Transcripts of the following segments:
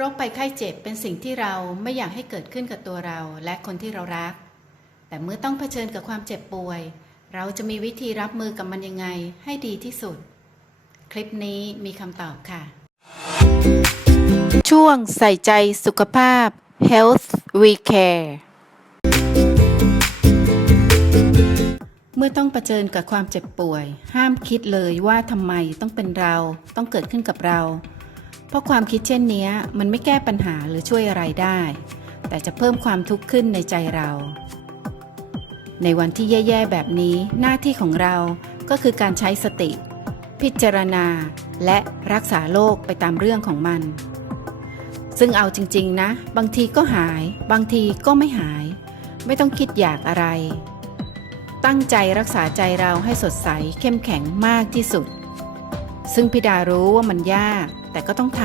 โรคภัยไข้เจ็บเป็นสิ่งที่เราไม่อยากให้เกิดขึ้นกับตัวเราและคนที่เรารัก แต่เมื่อต้องเผชิญกับความเจ็บป่วย เราจะมีวิธีรับมือกับมันยังไงให้ดีที่สุด คลิปนี้มีคำตอบค่ะ ช่วงใส่ใจสุขภาพ Health We Care เมื่อต้องเผชิญกับความเจ็บป่วย ห้ามคิดเลยว่าทำไมต้องเป็นเรา ต้องเกิดขึ้นกับเรา เพราะความคิดเช่นนี้มันไม่แก้ปัญหาหรือช่วยอะไรได้ แต่จะเพิ่มความทุกข์ขึ้นในใจเรา ในวันที่แย่ๆแบบนี้หน้าที่ของเราก็คือการใช้สติ พิจารณา และรักษาโรคไปตามเรื่องของมัน ซึ่งเอาจริงๆนะ บางทีก็หาย บางทีก็ไม่หาย ไม่ต้องคิดอยากอะไร ตั้งใจรักษาใจเราให้สดใสเข้มแข็งมากที่สุด ซึ่งพิดารู้ว่ามันยาก แต่ก็ต้องท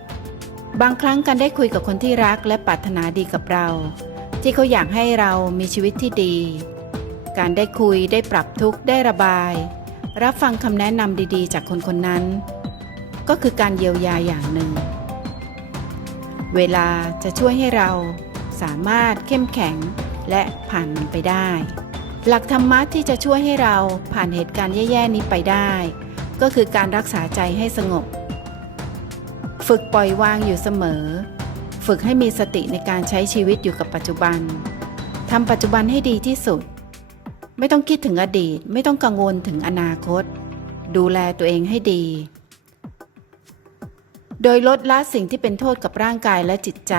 ำบางครั้งการได้คุยกับคนที่รักและปรารถนาดีกับเรา ที่เขาอยากให้เรามีชีวิตที่ดี การได้คุยได้ปรับทุกข์ได้ระบาย รับฟังคำแนะนำดีๆ จากคนคนนั้น ก็คือการเยียวยาอย่างหนึ่ง เวลาจะช่วยให้เราสามารถเข้มแข็งและผ่านมันไปได้ หลักธรรมะที่จะช่วยให้เราผ่านเหตุการณ์แย่ ๆ นี้ไปได้ ก็คือการรักษาใจให้สงบ ฝึกปล่อยวางอยู่เสมอ ฝึกให้มีสติในการใช้ชีวิตอยู่กับปัจจุบันทำปัจจุบันให้ดีที่สุด ไม่ต้องคิดถึงอดีต ไม่ต้องกังวลถึงอนาคต ดูแลตัวเองให้ดี โดยลดละสิ่งที่เป็นโทษกับร่างกายและจิตใจ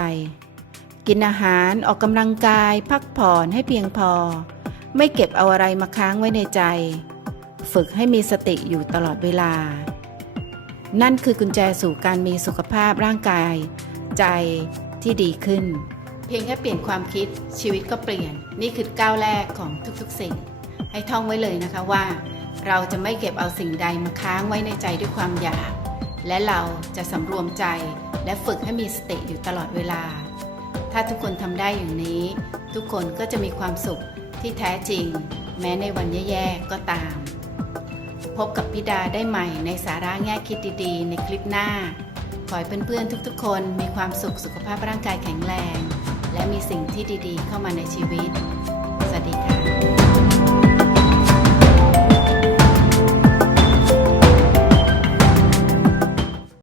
กินอาหารออกกำลังกาย พักผ่อนให้เพียงพอ ไม่เก็บเอาอะไรมาค้างไว้ในใจ ฝึกให้มีสติอยู่ตลอดเวลา นั่นคือกุญแจสู่การมีสุขภาพร่างกาย ใจที่ดีขึ้น เพียงแค่เปลี่ยนความคิดชีวิตก็เปลี่ยน นี่คือก้าวแรกของทุกๆสิ่ง ให้ท่องไว้เลยนะคะว่า เราจะไม่เก็บเอาสิ่งใดมาค้างไว้ในใจด้วยความอยาก และเราจะสำรวมใจและฝึกให้มีสติอยู่ตลอดเวลา ถ้าทุกคนทำได้อย่างนี้ ทุกคนก็จะมีความสุขที่แท้จริง แม้ในวันแย่ๆก็ตาม พบกับพิดาได้ใหม่ในสาระแง่คิดดีๆ ในคลิปหน้า ขอให้เพื่อนๆทุกๆ คนมีความสุขสุขภาพร่างกายแข็งแรง และมีสิ่งที่ดีๆ เข้ามาในชีวิต สวัสดีค่ะ